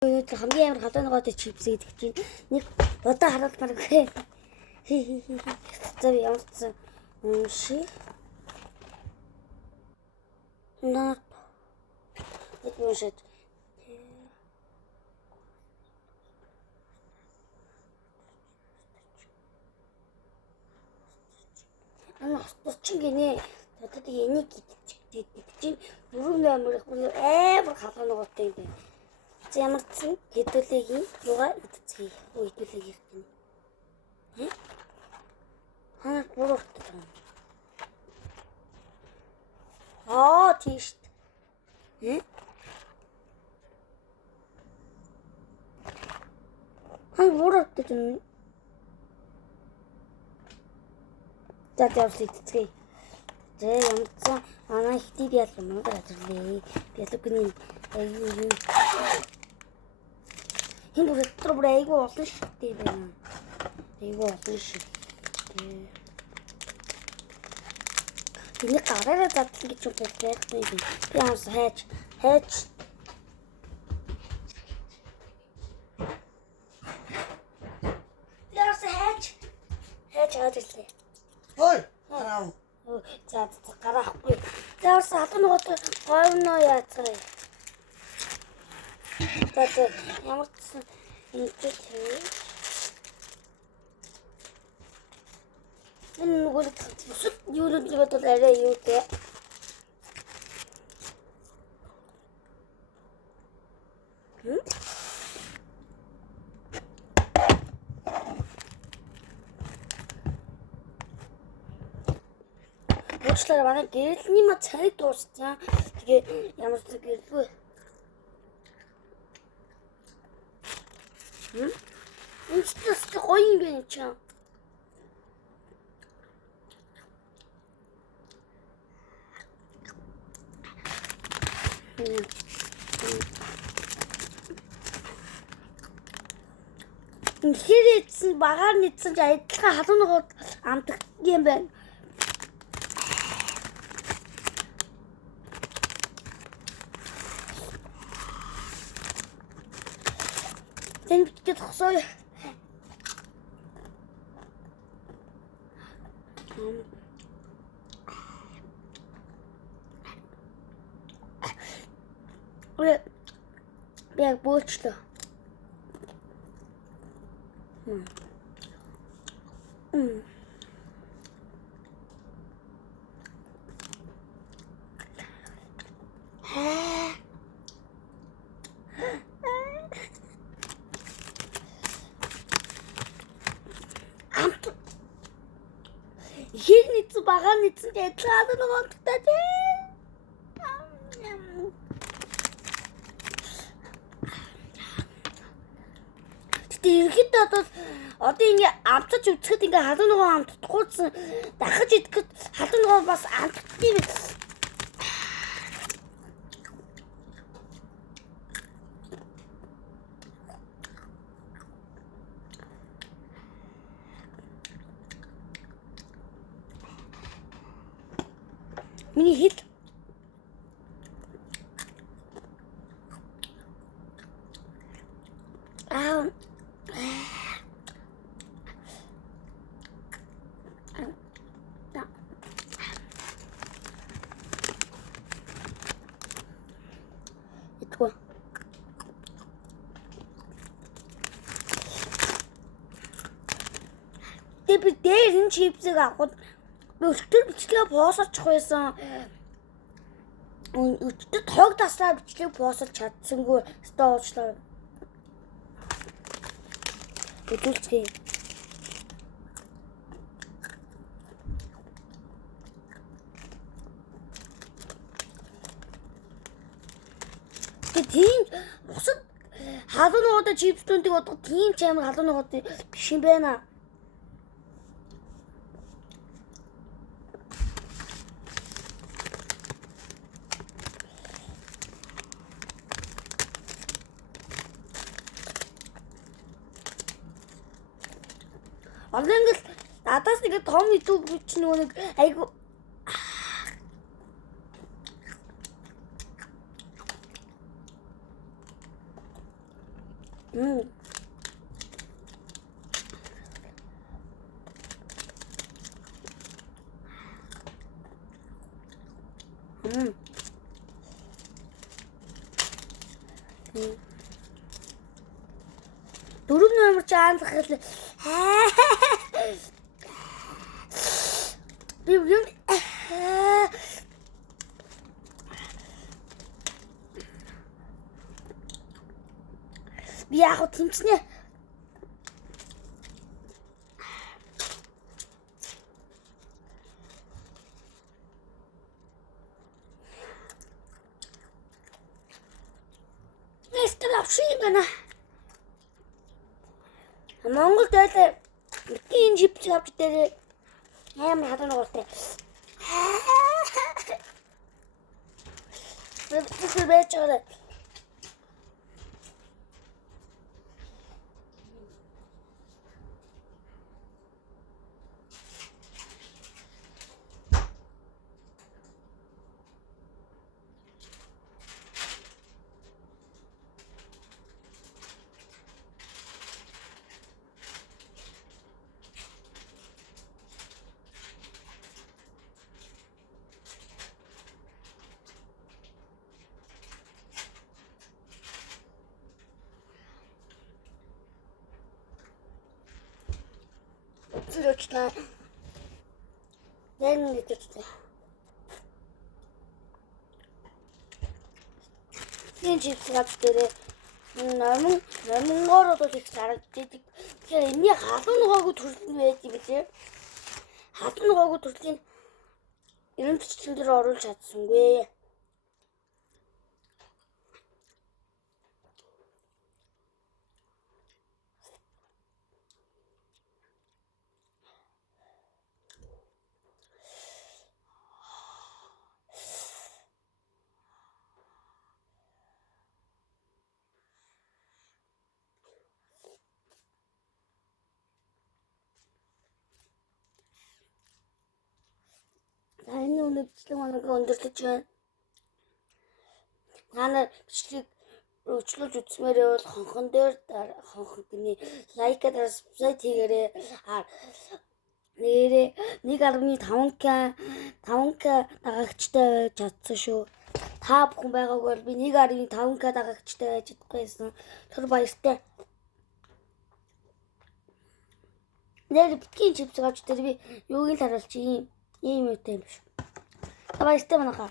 Өнөөдөр хамгийн амар халууныгоотой чипс гэдэг чинь нэг удаа хараад маргүй. За би ямар ч унши. Наад нэг уншаад. Чи гинэ. Одоо энийг гэдэг чинь бүрэн номер амар халууныгоотой юм байна. Ямар ч хэдүүлээ юугаар идцгий. Хэдүүлээ юм. Ханаа бүрт. Тийш. Ханаа бүрт юм. Идцгий. Ямар ч анаа хитий ял юм гараажлээ. Бэлгүний аюу. Хин бүр айгу олон шигтэй байна. Айгу олон шиг. Энийг гараараа задлан гэж юм байна. Би хамс хайж. Хайж аадэлээ. Ой. За гарахгүй. За салууныгоотой гойно яацгаа. За ямар ч ингэж энэ нөгөө бусад юунууд бол арай юу дээ. Уучлаарай манай гэрэлний ма цай дууссан. Тэгээ ямар ч гэрэлгүй. Энэ ч гоё юм байна чам. Хэрэг багаар нийцсэн ч адилхан халууногоо амтдаг юм байна. Тэн битгээд хосоо. Би яг бөөчлөө. Хийг нийцсэн багаар нийцсэн адилхан нэг онцтой тий. Тэгтээ ерөөхдөө одоо ингээ амтаж үцхэд ингээ халууногоо амтдаггүйсэн дахиж идэхэд халууногоо бас амтдгийг. Миний хэл итгүй. Би дээр энэ чипсыг авахд өчтөр бичлээ поосолчих байсан. Өчтөр тог таслаа бичлээ поосолж чадсангүй. Стоочлаа. Өдөлцгий. Тийм бусад халууногоотой чипсүүдийг бодох тийм ч амар халууногоотой биш юм байна. Одоо ингээл надаас нэг том YouTube ч нэг айгу Дөрөв номер чи анзахал би юм би яг тэмцнэ. Авшигана. Монгол дээл энэ жипс авч дээр амар хатан ууртай. Тэсэр байж байгаа. Зөрчтэй. Нэн нэгтэй. Энэ жипс авч дээр нормоор бол их харагддаг. Тэгэхээр энэний халуун ногоогүй төрөл нь байж билээ. Халуун ногоогүй төрлийг эренцчлэн дээр оруулж чадсангүй. Энэ үнэ бичлэг манайг өндөрлөж байна. Манай бичлэг өчлөж үзмээр бол хонхон дээр хонхон гинэ лайкад субсcribe хийгээрэй. Нэрээ 1.5k дагагчтай байж чадсан шүү. Та бүхэн байгааг бол би 1.5k дагагчтай байж чадчихсан. Тэр баяртай. Нэр битгий чипс авч тэр би юуг л харуулчих юм. Ийм үтэй юм шүү. Та баяртай байна хаа.